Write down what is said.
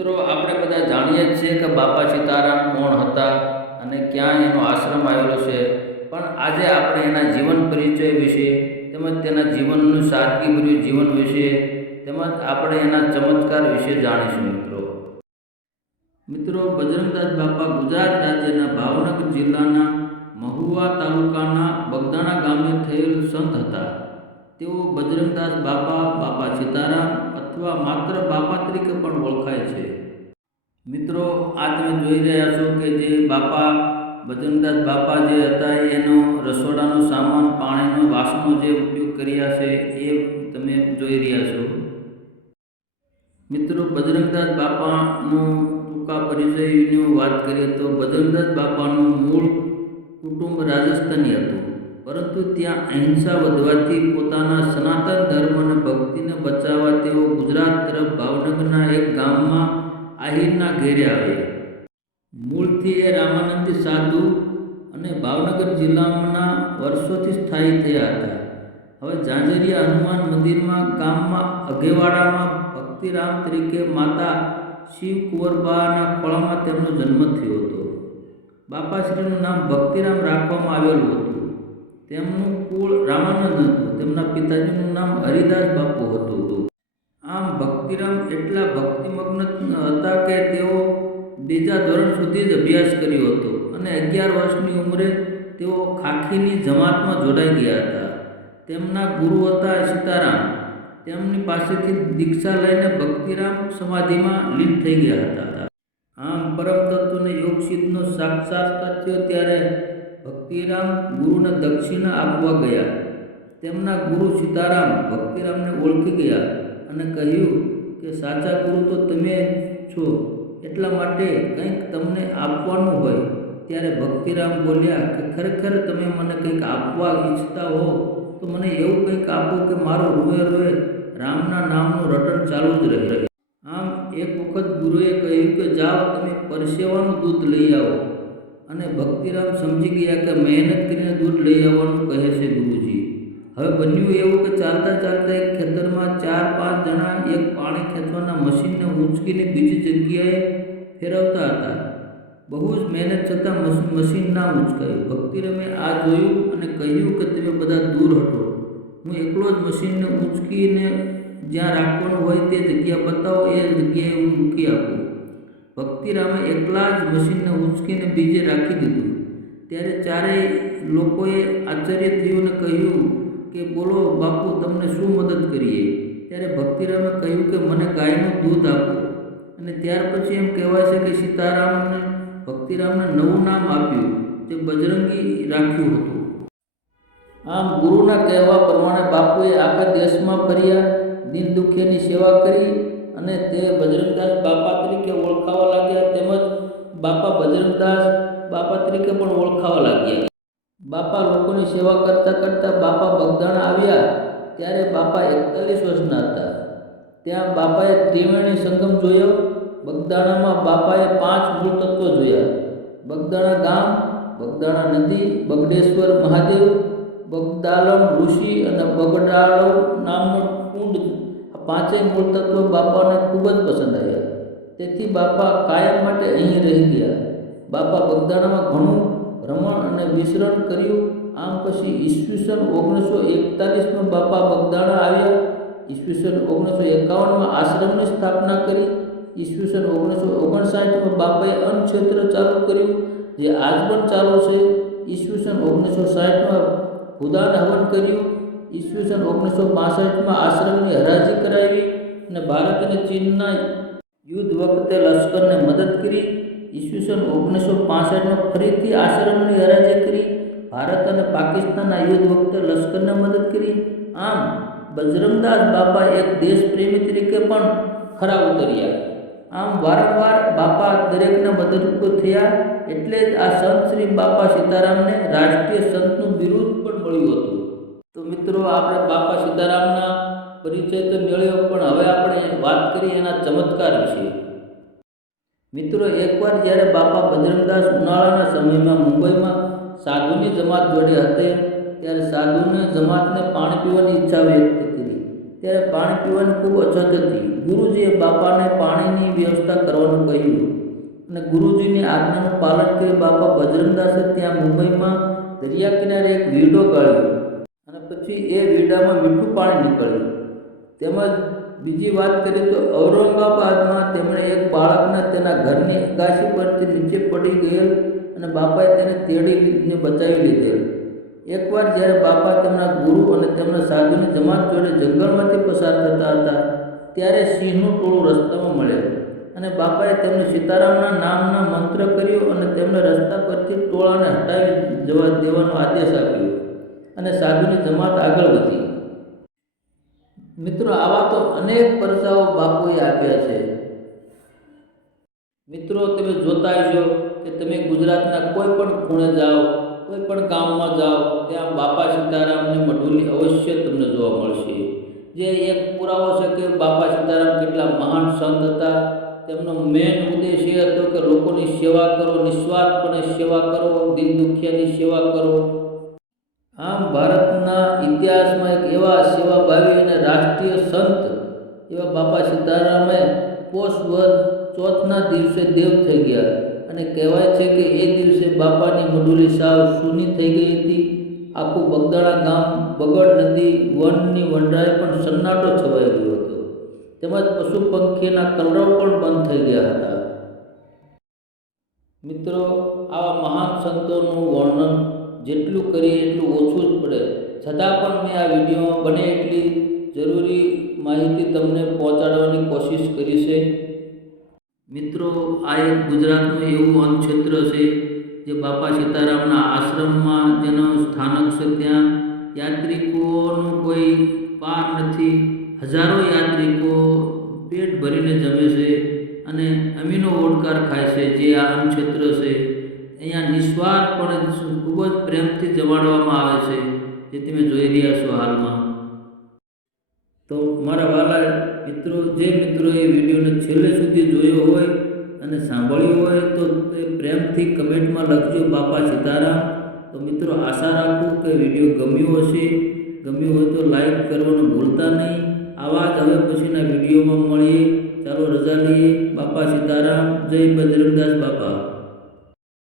મિત્રો, આપણે બધા જાણીએ જ છીએ કે બાપા સીતારામ કોણ હતા અને ક્યાં એનો આશ્રમ આવેલો છે. પણ આજે આપણે એના જીવન પરિચય વિશે તેમજ તેના જીવનનું સાદગીભર્યું જીવન વિશે તેમજ આપણે એના ચમત્કાર વિશે જાણીશું મિત્રો. મિત્રો, બજરંગદાસ બાપા ગુજરાત રાજ્યના ભાવનગર જિલ્લાના મહુવા તાલુકાના બગદાણા ગામે થયેલ સંત હતા. તેઓ બજરંગદાસ બાપા બાપા સીતારામ અથવા માત્ર બાપા તરીકે પણ ઓળખાય છે. મિત્રો આ તમે જોઈ રહ્યા છો કે જે બાપા, બજરંગદાસ બાપા જે હતા, એનો રસોડાનો સામાન, પાણીનો વાસણો જે ઉપયોગ કર્યા છે, એ તમે જોઈ રહ્યા છો. મિત્રો, બજરંગદાસ બાપાનું ટૂંકા પરિચયની વાત કરીએ તો બજરંગદાસ બાપાનું મૂળ કુટુંબ રાજસ્થાની હતું. પરંતુ ત્યાં અહિંસા વધવાથી પોતાના સનાતન ધર્મ અને ભક્તિને બચાવવા તેઓ ગુજરાત તરફ ભાવનગરના એક ગામમાં આહિરના ઘેરે આવ્યા મૂળથી એ રામાનંદી સાધુ અને ભાવનગર જિલ્લાના વર્ષોથી સ્થાયી થયા હતા. હવે ઝાંઝરિયા હનુમાન મંદિરમાં ગામમાં અઘેવાડામાં ભક્તિરામ તરીકે માતા શિવ કુંવરબાના ખોળામાં તેમનો જન્મ થયો હતો. બાપાશ્રીનું નામ ભક્તિરામ રાખવામાં આવેલું હતું. તેમનું કુળ રામાનંદ હતું. તેમના પિતાજીનું નામ હરિદાસ બાપુ હતું. આમ ભક્તિરામ એટલા ભક્તિમગ્ન હતા કે તેઓ બીજા ધોરણ સુધી જ અભ્યાસ કર્યો હતો અને અગિયાર વર્ષની ઉંમરે તેઓ ખાખીની જમાતમાં જોડાઈ ગયા હતા. તેમના ગુરુ હતા સીતારામ. તેમની પાસેથી દીક્ષા લઈને ભક્તિરામ સમાધિમાં લીન થઈ ગયા હતા. આમ પરમ તત્વને યોગ સિદ્ધનો થયો ત્યારે ભક્તિરામ ગુરુને દક્ષિણા આપવા ગયા. તેમના ગુરુ સીતારામ ભક્તિરામને ઓળખી ગયા અને કહ્યું કે સાચા ગુરુ તો તમે છો, એટલા માટે કંઈક તમને આપવાનું હોય. ત્યારે ભક્તિરામ બોલ્યા કે ખરેખર તમે મને કંઈક આપવા ઈચ્છતા હો, તો મને એવું કંઈક આપો કે મારો રૂએ રૂએ રામના નામનું રટણ ચાલુ જ રહે. આમ એક વખત ગુરુએ કહ્યું કે જાઓ તમે પરસેવાનું દૂધ લઈ આવો. અને ભક્તિરામ સમજી ગયા કે મહેનત કરીને દૂધ લઈ આવવાનું હવે બન્યું એવું કે ચાલતા ચાલતા એક ખેતરમાં ચાર પાંચ જણા એક પાણી ખેંચવાના મશીનને ઊંચકીને બીજી જગ્યાએ ફેરવતા હતા. બહુ જ મહેનત છતાં મશીન ના ઊંચકાયું. ભક્તિરમે આ જોયું અને કહ્યું કે તમે બધા દૂર હટો. હું એકલો જ મશીનને ઊંચકીને જ્યાં રાખવાનું હોય તે જગ્યા બતાવો, એ જગ્યાએ હું મૂકી આપું. ભક્તિરામે એકલા જ મશીનને ઊંચકીને બીજે રાખી દીધું. ત્યારે ચારેય લોકોએ આશ્ચર્ય થયું અને કહ્યું કે બોલો બાપુ, તમને શું મદદ કરીએ? ત્યારે ભક્તિરામે કહ્યું કે મને ગાયનું દૂધ આપો. અને ત્યાર પછી એમ કહેવાય છે કે સીતારામને, ભક્તિરામને નવું નામ આપ્યું, જે બજરંગી રાખ્યું હતું. આમ ગુરુના કહેવા પ્રમાણે બાપુએ આખા દેશમાં ફર્યા દિન દુખિયાની સેવા કરી અને તે બજરંગદાસ બાપા તરીકે ઓળખાવા લાગ્યા. તેમજ બાપા બજરંગદાસ બાપા તરીકે પણ ઓળખાવા લાગ્યા. બાપા લોકોની સેવા કરતાં કરતાં બાપા બગદાણા આવ્યા ત્યારે બાપા એકતાલીસ વર્ષના હતા. ત્યાં બાપાએ ત્રિવેણી સંગમ જોયો. બગદાણામાં બાપાએ પાંચ મૂળ તત્વો જોયા. બગદાણા ગામ, બગદાણા નદી, બગડેશ્વર મહાદેવ, બગદાલમ ઋષિ અને બગડાળો નામનો કુંડ આ પાંચેય મૂળ તત્વો બાપાને ખૂબ જ પસંદ આવ્યા. તેથી બાપા કાયમ માટે અહીં રહી ગયા. બાપા બગદાણામાં ઘણું ભ્રમણ અને મિશ્રણ કર્યું. આમ પછી ઈસવીસન ઓગણીસો એકતાલીસમાં બાપા બગદાણા આવ્યા. ઈસવીસન ઓગણીસો એકાવનમાં આશ્રમની સ્થાપના કરી. ઈસવીસન ઓગણીસો ઓગણસાઠમાં બાપાએ અન્નક્ષેત્ર ચાલુ કર્યું, જે આજ પણ ચાલુ છે. ઈસવીસન ઓગણીસો સાઠમાં ભૂદાન હવન કર્યું. ઈસવીસન ઓગણીસો બાસઠમાં આશ્રમની હરાજી કરાવી અને ભારત અને ચીનના યુદ્ધ વખતે લશ્કરને મદદ કરી. ઈસવીસન ઓગણીસો પાસઠમાં ફરીથી આશ્રમની હરાજી કરી. ભારત અને પાકિસ્તાનના યુદ્ધ વખતે લશ્કરને મદદ કરી. આમ, બજરંગદાસ બાપા એક દેશપ્રેમી તરીકે પણ ખરા ઉતર્યા. આમ વારંવાર બાપા દરેકના મદદરૂપ થયા. એટલે જ આ સંત શ્રી બાપા સીતારામને રાષ્ટ્રીય સંતનું બિરુદ પણ મળ્યું હતું. તો મિત્રો, આપણે બાપા સીતારામના પરિચય તો મેળવ્યો, પણ હવે આપણે વાત કરીએ એના ચમત્કાર વિશે. મિત્રો, એકવાર જ્યારે બાપા બજરંગદાસ ઉનાળાના સમયમાં મુંબઈમાં સાધુની જમાત જોડે હતી, ત્યારે સાધુની જમાતને પાણી પીવાની ઈચ્છા વ્યક્ત કરી. ત્યારે પાણી પીવાની ખૂબ અછત હતી. ગુરુજીએ બાપાને પાણીની વ્યવસ્થા કરવાનું કહ્યું અને ગુરુજીની આજ્ઞાનું પાલન કરી બાપા બજરંગદાસે ત્યાં મુંબઈમાં દરિયા કિનારે એક વીડો ગાળ્યો અને પછી એ વીડામાં મીઠું પાણી નીકળ્યું. તેમજ બીજી વાત કરીએ તો ઔરંગાબાદમાં તેમણે એક બાળકને તેના ઘરની એકાશી પરથી નીચે પડી ગયેલ અને બાપાએ તેને તેડીને બચાવી લીધેલ. એકવાર જ્યારે બાપા તેમના ગુરુ અને તેમના સાધુની જમાત જોડે જંગલમાંથી પસાર થતા હતા, ત્યારે સિંહનું ટોળું રસ્તામાં મળેલ અને બાપાએ તેમને સીતારામના નામના મંત્ર કર્યો અને તેમને રસ્તા પરથી ટોળાને હટાવી જવા દેવાનો આદેશ આપ્યો અને સાધુની જમાત આગળ વધી. મિત્રો, આવા તો અનેક પરસાઓ બાપુએ આપ્યા છે. મિત્રો, તમે જોતા જો કે તમે ગુજરાતના કોઈ પણ ખૂણે જાઓ, કોઈ પણ ગામમાં જાઓ, ત્યાં બાપા સીતારામની મઢુલી અવશ્ય તમને જોવા મળશે. જે એક પુરાવો છે કે બાપા સીતારામ કેટલા મહાન સંત હતા. તેમનો મેન ઉદ્દેશ એ હતો કે લોકોની સેવા કરો, નિસ્વાર્થપણે સેવા કરો, દિન દુખિયાની સેવા કરો આમ ભારતના ઇતિહાસમાં એક એવા સેવાભાવી અને રાષ્ટ્રીય સંત એવા બાપા સીતારામે પોષ વધ ચોથના દિવસે દેવ થઈ ગયા અને કહેવાય છે કે એ દિવસે બાપાની મજૂરી સાવ સૂની થઈ ગઈ હતી. આખું બગદાણા ગામ બગડ નદી વનની વંડાએ પણ સન્નાટો છવાઈ ગયો હતો. તેમજ પશુ પંખીના કલરવ પણ બંધ થઈ ગયા હતા. મિત્રો, આવા મહાન સંતોનું વર્ણન જેટલું કરીએ એટલું ઓછું જ પડે. છતાં પણ મેં આ વિડીયોમાં બને એટલી જરૂરી માહિતી તમને પહોંચાડવાની કોશિશ કરી છે. મિત્રો, આ એક ગુજરાતનું એવું અનુક્ષેત્ર છે જે બાપા સીતારામના આશ્રમમાં જેનો સ્થાનક છે ત્યાં. યાત્રિકોનું કોઈ પાર નથી. હજારો યાત્રિકો પેટ ભરીને જમે છે અને અમીનો ઓડકાર ખાય છે જે આ અનુક્ષેત્ર છે. અહીંયા નિસ્વાર્થપણે ખૂબ જ પ્રેમથી જમાડવામાં આવે છે જે તમે જોઈ રહ્યા છો હાલમાં. તો મારા વાલા મિત્રો, જે મિત્રોએ વિડીયોને છેલ્લે સુધી જોયો હોય અને સાંભળ્યો હોય, તો તે પ્રેમથી કમેન્ટમાં લખજો બાપા સીતારામ. તો મિત્રો, આશા રાખું કે વીડિયો ગમ્યો હશે. ગમ્યો હોય તો લાઈક કરવાનું ભૂલતા નહીં. આવા જ હવે પછીના વિડીયોમાં મળીએ. ચાલો રજા લઈએ. બાપા સીતારામ. જય બજરંગદાસ બાપા.